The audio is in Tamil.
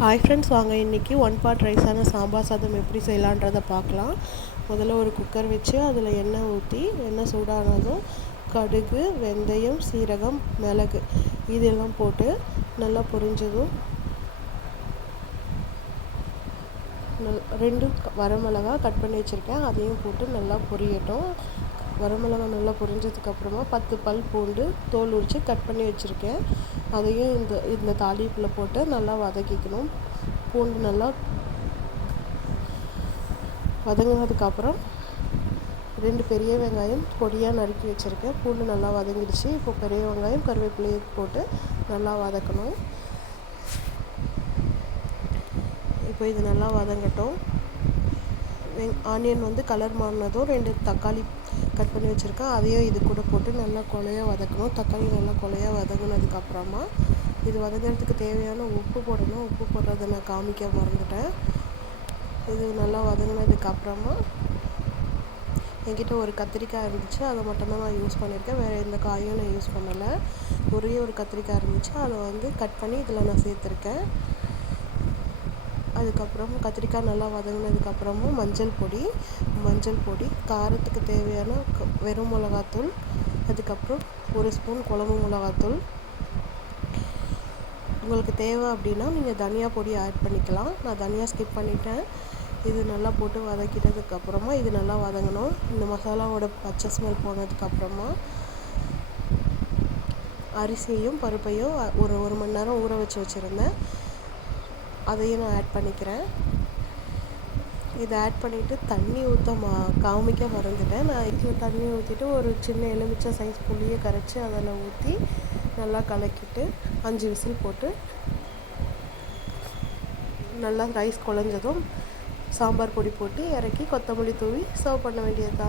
ஹாய் ஃப்ரெண்ட்ஸ், வாங்க இன்றைக்கி ஒன் பாட் ரைஸான சாம்பார் சாதம் எப்படி செய்யலான்றதை பார்க்கலாம். முதல்ல ஒரு குக்கர் வச்சு அதில் எண்ணெய் ஊற்றி எண்ணெய் சூடானதும் கடுகு, வெந்தயம், சீரகம், மிளகு இதெல்லாம் போட்டு நல்லா பொரிஞ்சதும் 2 வரமிளகா கட் பண்ணி வச்சுருக்கேன், அதையும் போட்டு நல்லா பொரியட்டும். வரமிளகா நல்லா பொரிஞ்சதுக்கப்புறமா 10 பல் பூண்டு தோல் உரித்து கட் பண்ணி வச்சுருக்கேன், அதையும் இந்த தாளிப்பில் போட்டு நல்லா வதக்கிக்கணும். பூண்டு நல்லா வதங்கினதுக்கப்புறம் 2 பெரிய வெங்காயம் பொடியாக நறுக்கி வச்சுருக்கேன். பூண்டு நல்லா வதங்கிடுச்சு. இப்போ பெரிய வெங்காயம் கருவேப்பிலையை போட்டு நல்லா வதக்கணும். இப்போ இது நல்லா வதங்கட்டும். ஆனியன் கலர் மாறினதும் 2 தக்காளி கட் பண்ணி வச்சுருக்கேன், அதையும் இது கூட போட்டு நல்லா கொலையாக வதக்கணும். தக்காளி நல்லா கொலையாக வதங்கினதுக்கப்புறமா இது வதங்கிறதுக்கு தேவையான உப்பு போடணும். உப்பு போடுறதை நான் காமிக்க மறந்துட்டேன். இது நல்லா வதங்கினதுக்கப்புறமா என்கிட்ட ஒரு கத்திரிக்காய் இருந்துச்சு, அதை மட்டும்தான் நான் யூஸ் பண்ணியிருக்கேன். வேறு எந்த காயும் நான் யூஸ் பண்ணலை. ஒரே ஒரு கத்திரிக்காய் இருந்துச்சு, அதை கட் பண்ணி இதில் நான் சேர்த்துருக்கேன். அதுக்கப்புறம் கத்திரிக்காய் நல்லா வதங்கினதுக்கப்புறமும் மஞ்சள் பொடி, காரத்துக்கு தேவையான வெறும் மிளகாத்தூள், அதுக்கப்புறம் 1 ஸ்பூன் குழம்பு மிளகாத்தூள். உங்களுக்கு தேவை அப்படின்னா நீங்கள் தனியா பொடி ஆட் பண்ணிக்கலாம். நான் தனியா ஸ்கிப் பண்ணிட்டேன். இது நல்லா போட்டு வதக்கிட்டதுக்கப்புறமா இது நல்லா வதங்கணும். இந்த மசாலாவோட பச்சை ஸ்மெல் போனதுக்கப்புறமா அரிசியையும் பருப்பையும் ஒரு மணி நேரம் ஊற வச்சுருந்தேன், அதையும் நான் ஆட் பண்ணிக்கிறேன். இதை ஆட் பண்ணிவிட்டு தண்ணி காமிக்க மறந்துட்டேன். நான் இதில் தண்ணி ஊற்றிட்டு ஒரு சின்ன எலுமிச்சை சைஸ் புளியை கரைச்சி அதில் ஊற்றி நல்லா கலக்கிட்டு 5 விசில் போட்டு நல்லா ரைஸ் குழஞ்சதும் சாம்பார் பொடி போட்டு இறக்கி கொத்தமல்லி தூவி சர்வ் பண்ண வேண்டியது தான்.